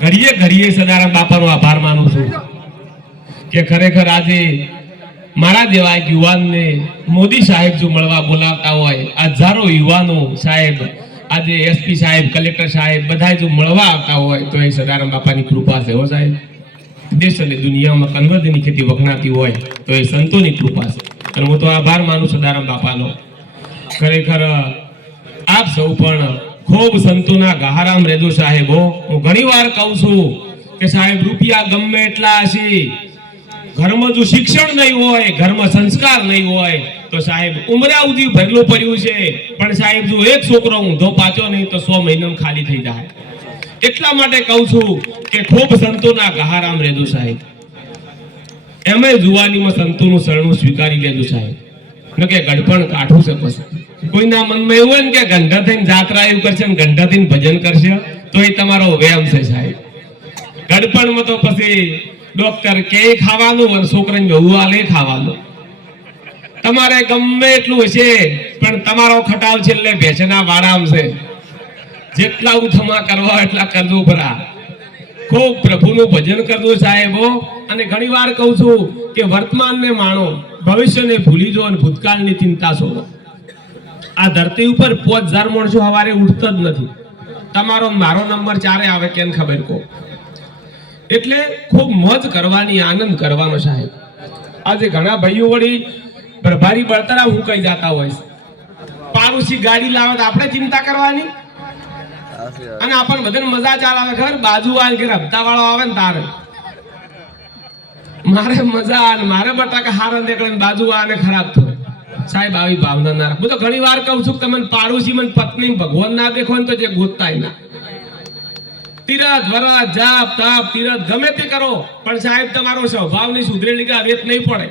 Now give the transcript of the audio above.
ઘડીએ ઘડીએ સદારામ બાપાનો આભાર માનું છું કે ખરેખર આજે મારા જેવા એક યુવાનને મોદી સાહેબ જો મળવા બોલાવતા હોય, હજારો યુવાનો સાહેબ આજે એસપી સાહેબ, કલેક્ટર સાહેબ બધા જો મળવા આવતા હોય તો એ સદારામ બાપાની કૃપા છે હો સાહેબ. દેશ અને દુનિયામાં કન્વર્જની ખેતી વખણાતી હોય તો એ સંતોની કૃપા છે. અને હું તો આભાર માનું સદારામ બાપાનો. ખરેખર આપ સૌ પણ ખૂબ સંતોના ગહારામ રહેજો સાહેબો. હું ઘણી વાર કહું છું કે સાહેબ રૂપિયા ગમે એટલા હશે, ઘરમાં જો શિક્ષણ નહીં હોય, ઘરમાં સંસ્કાર નહીં હોય તો સાહેબ ઉમરા સુધી ભરેલું પડ્યું છે, પણ સાહેબ જો એક છોકરો ઊંધો પાછો નહીં તો 100 મહિનામાં ખાલી થઈ જાય. એટલા માટે કહું છું કે ખૂબ સંતોના ગહારામ રહેજો સાહેબ. એમે જુવાનીમાં સંતોનું શરણું સ્વીકારી લેજો સાહેબ. ન કે ગડપણ કાઠું છે. પછી કોઈના મનમાં એવું હોય ને કે ગંઢા થઈને જાત્રા એવું કરશે ને ગંઢા થઈને ભજન કરશે તો એ તમારો વ્યાયામ છે સાહેબ. ગડપણમાં તો પછી ડોક્ટર કે ખાવાનું અને છોકરાને વહુ આલે ખાવાનું. તમારે ગમે એટલું હશે પણ તમારો ખટાવ છેલ્લે ભેંસના વાડામ છે. જેટલા ઉથમા કરવા એટલા કરજો ભરા. ખૂબ પ્રભુનું ભજન કરજો સાહેબો. અને ઘણી વાર કહું છું કે વર્તમાનને માણો, ભવિષ્યને ભૂલી જો અને ભૂતકાળની ચિંતા છોડો. આ ધરતી ઉપર 5000 માણસો સવારે ઉઠતા જ નથી. તમારો મારો નંબર ચારે આવે કેમ ખબર કો. એટલે ખૂબ મોજ કરવાની, આનંદ કરવાનો સાહેબ. આજે ઘણા ભાઈઓ વળી પ્રભારી બળતરા હું કઈ જતા હોય છે, પાડોશી ગાડી લાવે તો આપણે ચિંતા કરવાની અને આપણને બધાને મજા ચાલ આવે. ખબર બાજુ વાળ કે હપ્તા વાળો આવે ને તારે મારે મજા આવે, મારે બટાકા હારા નીકળે ને બાજુ વાળાને ખરાબ થાય સાહેબ. આવી ભાવના ના રાખ. હું તો ઘણી વાર કહું છું કે તમે પાડોશી મને પત્ની ભગવાન ના દેખો ને તો જે ગોતતાય ના. તીરથ વરા જાપ તાપ તીરથ ગમે તે કરો પણ સાહેબ તમારો સ્વભાવની સુધરેલી કે વેત નહીં પડે.